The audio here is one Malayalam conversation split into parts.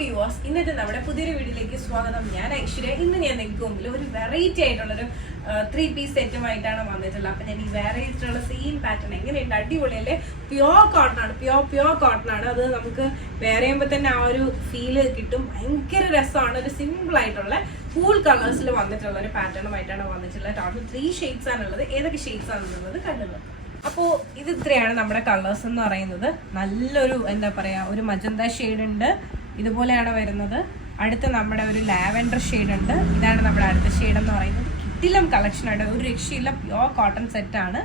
വ്യൂവേഴ്സ്, ഇന്നത്തെ നമ്മുടെ പുതിയൊരു വീഡിയോയിലേക്ക് സ്വാഗതം. ഞാൻ ഐശ്വര്യ. ഇന്ന് ഞാൻ നിങ്ങൾക്ക് മുമ്പിൽ ഒരു വെറൈറ്റി ആയിട്ടുള്ളൊരു 3 പീസ് സെറ്റുമായിട്ടാണ് വന്നിട്ടുള്ളത്. അപ്പം ഞാൻ ഈ വെറൈറ്റി ആയിട്ടുള്ള സെയിം പാറ്റേൺ എങ്ങനെയുണ്ട്, അടിപൊളിയല്ലേ? പ്യോർ കോട്ടൺ ആണ്, പ്യോർ കോട്ടൺ ആണ്. അത് നമുക്ക് വെയർ ചെയ്യുമ്പോൾ തന്നെ ആ ഒരു ഫീല് കിട്ടും. ഭയങ്കര രസമാണ്. ഒരു സിമ്പിൾ ആയിട്ടുള്ള കൂൾ കളേഴ്സിൽ വന്നിട്ടുള്ള ഒരു പാറ്റേണുമായിട്ടാണ് വന്നിട്ടുള്ളത്. ടോട്ടൽ 3 ഷെയ്ഡ്സ് ആണുള്ളത്. ഏതൊക്കെ ഷെയ്ഡ്സ് ആണെന്നുള്ളത് കണ്ടത്. അപ്പോൾ ഇത് ഇത്രയാണ് നമ്മുടെ കളേഴ്സ് എന്ന് പറയുന്നത്. നല്ലൊരു എന്താ പറയുക, ഒരു മജന്ത ഷെയ്ഡ് ഉണ്ട്, ഇതുപോലെയാണ് വരുന്നത്. അടുത്ത നമ്മുടെ ഒരു ലാവൻഡർ ഷെയ്ഡ് ഉണ്ട്. ഇതാണ് നമ്മുടെ അടുത്ത ഷെയ്ഡ് എന്ന് പറയുന്നത്. കിടിലം കളക്ഷൻ ആണ്, ഒരു രക്ഷയില്ല. പ്യോർ കോട്ടൺ സെറ്റാണ്.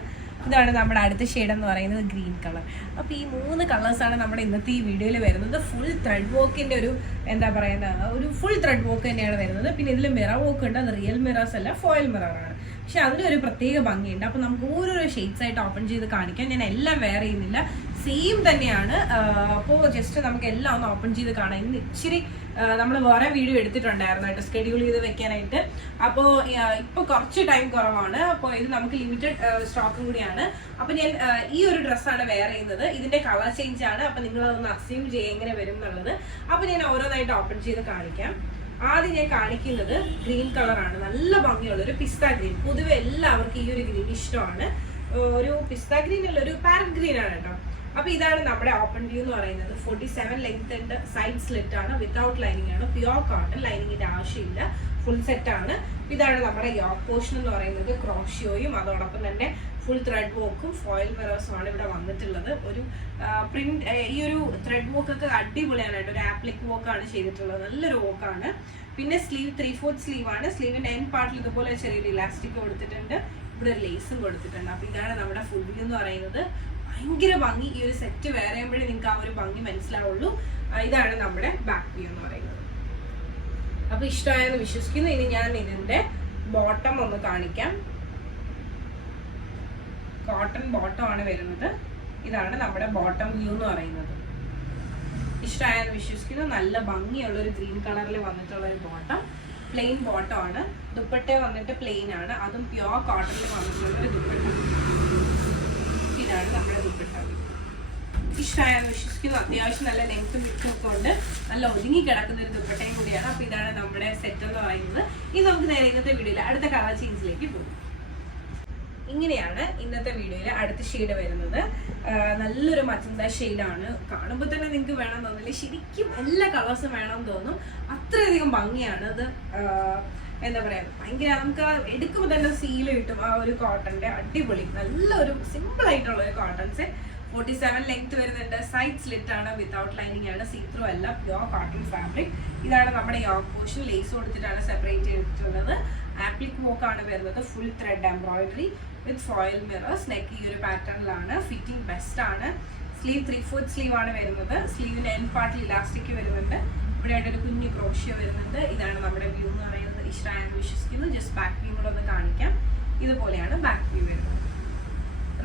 ഇതാണ് നമ്മുടെ അടുത്ത ഷെയ്ഡ് എന്ന് പറയുന്നത്, ഗ്രീൻ കളർ. അപ്പോൾ ഈ 3 കളേഴ്സാണ് നമ്മുടെ ഇന്നത്തെ ഈ വീഡിയോയിൽ വരുന്നത്. ഫുൾ ത്രെഡ് വർക്കിൻ്റെ ഒരു എന്താ പറയുന്ന ഒരു ഫുൾ ത്രെഡ് വർക്ക് തന്നെയാണ് വരുന്നത്. പിന്നെ ഇതിൽ മിറർ വർക്ക് ഉണ്ട്. അത് റിയൽ മിറേഴ്സ് അല്ല, ഫോയിൽ മിററാണ്. പക്ഷെ അതിലൊരു പ്രത്യേക ഭംഗിയുണ്ട്. അപ്പോൾ നമുക്ക് ഓരോരോ ഷെയ്ഡ്സ് ആയിട്ട് ഓപ്പൺ ചെയ്ത് കാണിക്കാം. ഞാൻ എല്ലാം വെയർ ചെയ്യുന്നില്ല, സെയിം തന്നെയാണ്. അപ്പോൾ ജസ്റ്റ് നമുക്ക് എല്ലാം ഒന്ന് ഓപ്പൺ ചെയ്ത് കാണാം. ഇന്ന് ഇച്ചിരി നമ്മൾ വേറെ വീഡിയോ എടുത്തിട്ടുണ്ടായിരുന്നു കേട്ടോ, ഷെഡ്യൂൾ ചെയ്ത് വെക്കാനായിട്ട്. അപ്പോൾ ഇപ്പോൾ കുറച്ച് ടൈം കുറവാണ്. അപ്പോൾ ഇത് നമുക്ക് ലിമിറ്റഡ് സ്റ്റോക്കും കൂടിയാണ്. അപ്പോൾ ഞാൻ ഈ ഒരു ഡ്രസ്സാണ് വെയർ ചെയ്യുന്നത്. ഇതിന്റെ കളർ ചേഞ്ച് ആണ്. അപ്പോൾ നിങ്ങളതൊന്ന് അസ്യൂം ചെയ്യുക എങ്ങനെ വരും എന്നുള്ളത്. അപ്പോൾ ഞാൻ ഓരോന്നായിട്ട് ഓപ്പൺ ചെയ്ത് കാണിക്കാം. ആദ്യം ഞാൻ കാണിക്കുന്നത് ഗ്രീൻ കളറാണ്. നല്ല ഭംഗിയുള്ള ഒരു പിസ്ത ഗ്രീൻ. പൊതുവെ എല്ലാവർക്കും ഈ ഒരു ഗ്രീൻ ഇഷ്ടമാണ്. ഒരു പിസ്ത ഗ്രീൻ അല്ല, ഒരു പാരറ്റ് ഗ്രീൻ ആണ് കേട്ടോ. അപ്പൊ ഇതാണ് നമ്മുടെ ഓപ്പൺ വ്യൂ എന്ന് പറയുന്നത്. 47 ലെങ്ത് ഉണ്ട്, സൈഡ് സ്ലിറ്റ് ആണ്, വിത്തൗട്ട് ലൈനിങ് ആണ്, പ്യോർ കോട്ടൺ. ലൈനിങ്ങിന്റെ ആവശ്യമില്ല, ഫുൾ സെറ്റ് ആണ്. ഇതാണ് നമ്മുടെ യോക്ക് പോർഷൻ എന്ന് പറയുന്നത്. ക്രോഷിയോയും അതോടൊപ്പം തന്നെ ഫുൾ ത്രെഡ് വർക്കും ഫോയിൽ മിറേഴ്സും ആണ് ഇവിടെ വന്നിട്ടുള്ളത്. ഒരു പ്രിന്റ്, ഈ ഒരു ത്രെഡ് വർക്ക് ഒക്കെ അടിപൊളിയാണ് കേട്ടോ. ഒരു ആപ്ലിക് വർക്കാണ് ചെയ്തിട്ടുള്ളത്, നല്ലൊരു വർക്കാണ്. പിന്നെ സ്ലീവ് 3/4 സ്ലീവ് ആണ്. സ്ലീവിന്റെ എൻഡ് പാർട്ടിൽ ഇതുപോലെ ചെറിയൊരു ഇലാസ്റ്റിക് കൊടുത്തിട്ടുണ്ട്, ഇവിടെ ഒരു ലേസും കൊടുത്തിട്ടുണ്ട്. അപ്പൊ ഇതാണ് നമ്മുടെ ഫുൾ വ്യൂ എന്ന് പറയുന്നത്. ഭയങ്കര ഭംഗി. ഈ ഒരു സെറ്റ് വേറെ ചെയ്യുമ്പോഴേ നിങ്ങൾക്ക് ആ ഒരു ഭംഗി മനസ്സിലാവുള്ളൂ. ഇതാണ് നമ്മുടെ ബാക്ക് വ്യൂ എന്ന് പറയുന്നത്. അപ്പൊ ഇഷ്ടമായെന്ന് വിശ്വസിക്കുന്നു. ഇനി ഞാൻ ഇതിന്റെ ബോട്ടം ഒന്ന് കാണിക്കാം. കോട്ടൺ ബോട്ടം ആണ് വരുന്നത്. ഇതാണ് നമ്മുടെ ബോട്ടം വ്യൂ എന്ന് പറയുന്നത്. ഇഷ്ടമായെന്ന് വിശ്വസിക്കുന്നു. നല്ല ഭംഗിയുള്ള ഒരു ഗ്രീൻ കളറിൽ വന്നിട്ടുള്ള ഒരു ബോട്ടം, പ്ലെയിൻ ബോട്ടം ആണ്. ദുപ്പട്ട വന്നിട്ട് പ്ലെയിൻ ആണ്, അതും പ്യോർ കോട്ടണിൽ വന്നിട്ടുള്ള ഒരു ദുപ്പട്ട. ഇതാണ് നമ്മുടെ ദുപ്പട്ട. ഇഷ്ടമായെന്ന് വിശ്വസിക്കുന്നു. അത്യാവശ്യം നല്ല ലെങ്ത്തും വിട്ടും ഒക്കെ ഉണ്ട്. നല്ല ഒതുങ്ങി കിടക്കുന്ന ഒരു ദുപ്പട്ടയും കൂടിയാണ്. അപ്പൊ ഇതാണ് നമ്മുടെ സെറ്റ് എന്ന് പറയുന്നത്. ഇനി നമുക്ക് നേരെ ഇന്നത്തെ വീഡിയോയിൽ അടുത്ത കളർ ചേഞ്ചിലേക്ക് പോകും. ഇങ്ങനെയാണ് ഇന്നത്തെ വീഡിയോയിൽ അടുത്ത ഷെയ്ഡ് വരുന്നത്. നല്ലൊരു മജന്ത ഷെയ്ഡാണ്. കാണുമ്പോൾ തന്നെ നിങ്ങൾക്ക് വേണം തോന്നില്ല, ശരിക്കും എല്ലാ കളേഴ്സും വേണം തോന്നും. അത്രയധികം ഭംഗിയാണ് അത്. എന്താ പറയാ, ഭയങ്കര നമുക്ക് എടുക്കുമ്പോൾ തന്നെ സീല് കിട്ടും. ആ ഒരു കോട്ടന്റെ അടിപൊളി നല്ലൊരു സിമ്പിൾ ആയിട്ടുള്ള ഒരു കോട്ടൺ സെറ്റ്. 47 ലെങ്ത് വരുന്നുണ്ട്, സൈഡ് സ്ലിറ്റ് ആണ്, വിത്തൗട്ട് ലൈനിങ് ആണ്, സീ ത്രൂ അല്ല, പ്യോർ കോട്ടൺ ഫാബ്രിക്. ഇതാണ് നമ്മുടെ യോക്ക് പോർഷൻ. ലേസ് കൊടുത്തിട്ടാണ് സെപ്പറേറ്റ് ചെയ്തിട്ടുള്ളത്. ആപ്ലിക് വർക്ക് ആണ് വരുന്നത്. ഫുൾ ത്രെഡ് എംബ്രോയിഡറി വിത്ത് ഫോയിൽ മിറേഴ്സ്. നെക്ക് ഈ ഒരു പാറ്റേണിലാണ്. ഫിറ്റിംഗ് ബെസ്റ്റ് ആണ്. സ്ലീവ് 3/4 സ്ലീവ് ആണ് വരുന്നത്. സ്ലീവിന്റെ എൻഡ് പാർട്ടിൽ ഇലാസ്റ്റിക് വരുന്നുണ്ട്. ഇവിടെ ആയിട്ട് ഒരു കുഞ്ഞു ക്രോഷ്യോ വരുന്നുണ്ട്. ഇതാണ് നമ്മുടെ വ്യൂ എന്ന് പറയുന്നത്. ഇഷ്ടമായെന്ന് വിശ്വസിക്കുന്നു. ജസ്റ്റ് ബാക്ക് വ്യൂ കൂടെ ഒന്ന് കാണിക്കാം. ഇതുപോലെയാണ് ബാക്ക് വ്യൂ വരുന്നത്.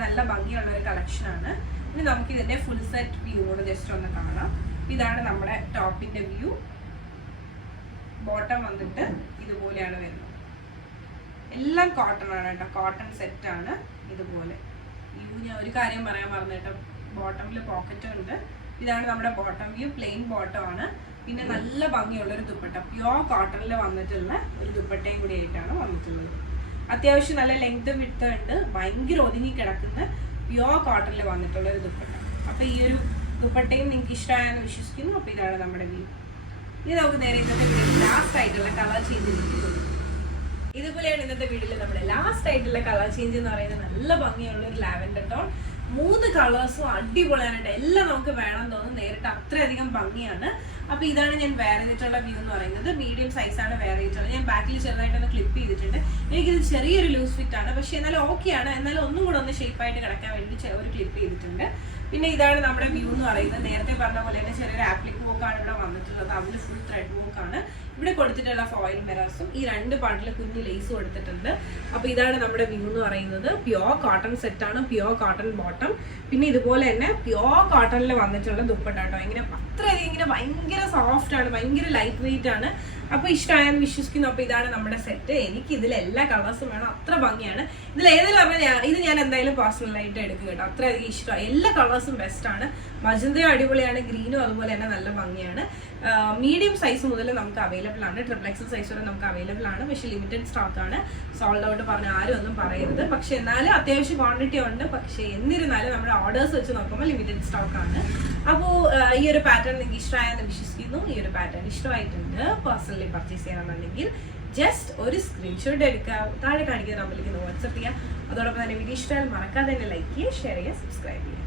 നല്ല ഭംഗിയുള്ള ഒരു കളക്ഷൻ ആണ്. ഇനി നമുക്ക് ഇതിന്റെ ഫുൾ സെറ്റ് വ്യൂ കൂടെ ജസ്റ്റ് ഒന്ന് കാണാം. ഇതാണ് നമ്മുടെ ടോപ്പിന്റെ വ്യൂ. ബോട്ടം വന്നിട്ട് ഇതുപോലെയാണ് വരുന്നത്. എല്ലാം കോട്ടൺ ആണ് കേട്ടോ, കോട്ടൺ സെറ്റ് ആണ്. ഇതുപോലെ വ്യൂ. ഞാൻ ഒരു കാര്യം പറയാൻ മറന്നു കേട്ടോ, ബോട്ടമിൽ പോക്കറ്റും ഉണ്ട്. ഇതാണ് നമ്മുടെ ബോട്ടം വ്യൂ. പ്ലെയിൻ ബോട്ടം ആണ്. പിന്നെ നല്ല ഭംഗിയുള്ള ഒരു ദുപ്പട്ട, പ്യോർ കോട്ടണിൽ വന്നിട്ടുള്ള ഒരു ദുപ്പട്ടയും കൂടി ആയിട്ടാണ് വന്നിട്ടുള്ളത്. അത്യാവശ്യം നല്ല ലെങ്ത് വിട്ട് ഉണ്ട്. ഭയങ്കര ഒതുങ്ങി കിടക്കുന്ന പ്യോർ കോട്ടണിൽ വന്നിട്ടുള്ള ഒരു ദുപ്പട്ട. അപ്പൊ ഈ ഒരു ദുപ്പട്ടയും നിങ്ങൾക്ക് ഇഷ്ടമായെന്ന് വിശ്വസിക്കുന്നു. അപ്പൊ ഇതാണ് നമ്മുടെ വ്യൂ. ഇനി നമുക്ക് നേരെ ഇന്നത്തെ വീഡിയോ ലാസ്റ്റ് ആയിട്ടുള്ള കളർ ചെയ്തിരിക്കുന്നത്. ഇതുപോലെയാണ് ഇന്നത്തെ വീഡിയോയിൽ നമ്മുടെ ലാസ്റ്റ് ആയിട്ടുള്ള കളർ ചേഞ്ച് എന്ന് പറയുന്നത്. നല്ല ഭംഗിയുള്ള ഒരു ലാവൻഡർ ടോൺ. 3 കളേഴ്സും അടിപൊളിയാണ്. എല്ലാം നമുക്ക് വേണം തോന്നും. നേരിട്ട് അത്രയധികം ഭംഗിയാണ്. അപ്പൊ ഇതാണ് ഞാൻ വെയർ ചെയ്തിട്ടുള്ള വ്യൂ എന്ന് പറയുന്നത്. മീഡിയം സൈസ് ആണ് വെയർ ചെയ്തിട്ടുള്ളത്. ഞാൻ ബാക്കിൽ ചെറുതായിട്ടൊന്ന് ക്ലിപ്പ് ചെയ്തിട്ടുണ്ട്. എനിക്കിത് ചെറിയൊരു ലൂസ് ഫിറ്റ് ആണ്, പക്ഷെ എന്നാലും ഓക്കെ ആണ്. എന്നാലും ഒന്നും കൂടെ ഒന്ന് ഷേപ്പായിട്ട് കിടക്കാൻ വേണ്ടി ഒരു ക്ലിപ്പ് ചെയ്തിട്ടുണ്ട്. പിന്നെ ഇതാണ് നമ്മുടെ വ്യൂ എന്ന് പറയുന്നത്. നേരത്തെ പറഞ്ഞ പോലെ തന്നെ ചെറിയൊരു ആപ്ലിക് വർക്കാണ് ഇവിടെ വന്നിട്ടുള്ളത്. അതിൽ ഫുൾ ത്രെഡ് വർക്കാണ്. ഇവിടെ കൊടുത്തിട്ടുള്ള ഫോയിൽ മിറേഴ്സും ഈ 2 പാർട്ടിൽ കുഞ്ഞു ലേസ് കൊടുത്തിട്ടുണ്ട്. അപ്പൊ ഇതാണ് നമ്മുടെ വ്യൂ എന്ന് പറയുന്നത്. പ്യോർ കോട്ടൺ സെറ്റ് ആണ്, പ്യോർ കോട്ടൺ ബോട്ടം. പിന്നെ ഇതുപോലെ തന്നെ പ്യോർ കോട്ടണിൽ വന്നിട്ടുള്ള ദുപ്പട്ട കേട്ടോ. ഇങ്ങനെ അത്രയധികം ഇങ്ങനെ ഭയങ്കര സോഫ്റ്റ് ആണ്, ഭയങ്കര ലൈറ്റ് വെയിറ്റ് ആണ്. അപ്പോൾ ഇഷ്ടമായെന്ന് വിശ്വസിക്കുന്നു. അപ്പോൾ ഇതാണ് നമ്മുടെ സെറ്റ്. എനിക്ക് ഇതിൽ എല്ലാ കളേഴ്സും വേണം, അത്ര ഭംഗിയാണ്. ഇതിൽ ഏതെങ്കിലും പറഞ്ഞാൽ ഇത് ഞാൻ എന്തായാലും പേഴ്സണലായിട്ട് എടുക്കും കേട്ടോ, അത്രയധികം ഇഷ്ടമാണ്. എല്ലാ കളേഴ്സും ബെസ്റ്റാണ്. മജന്തയും അടിപൊളിയാണ്, ഗ്രീനും അതുപോലെ തന്നെ നല്ല ഭംഗിയാണ്. മീഡിയം സൈസ് മുതൽ നമുക്ക് അവൈലബിൾ ആണ്, XXL സൈസ് വരെ നമുക്ക് അവൈലബിൾ ആണ്. പക്ഷേ ലിമിറ്റഡ് സ്റ്റോക്ക് ആണ്, സോൾഡ് ഔട്ട് പറഞ്ഞ ആരും ഒന്നും പറയരുത്. പക്ഷെ എന്നാലും അത്യാവശ്യം ക്വാണ്ടിറ്റി ഉണ്ട്. പക്ഷേ എന്നിരുന്നാലും നമ്മുടെ ഓർഡേഴ്സ് വെച്ച് നോക്കുമ്പോൾ ലിമിറ്റഡ് സ്റ്റോക്ക് ആണ്. അപ്പോൾ ഈ ഒരു പാറ്റേൺ നിങ്ങൾക്ക് ഇഷ്ടമായെന്ന് വിശ്വസിക്കുന്നു. ഈ ഒരു പാറ്റേൺ ഇഷ്ടമായിട്ടുണ്ട്, പേഴ്സണലി പർച്ചേസ് ചെയ്യണമെന്നുണ്ടെങ്കിൽ ജസ്റ്റ് ഒരു സ്ക്രീൻഷോട്ട് എടുക്കുക, താഴെ കാണിക്കുന്ന നമ്പറിലേക്ക് വാട്സപ്പ് ചെയ്യുക. അതോടൊപ്പം തന്നെ വീഡിയോ ഇഷ്ടമായാൽ മറക്കാതെ തന്നെ ലൈക്ക് ചെയ്യുക, ഷെയർ ചെയ്യുക, സബ്സ്ക്രൈബ് ചെയ്യുക.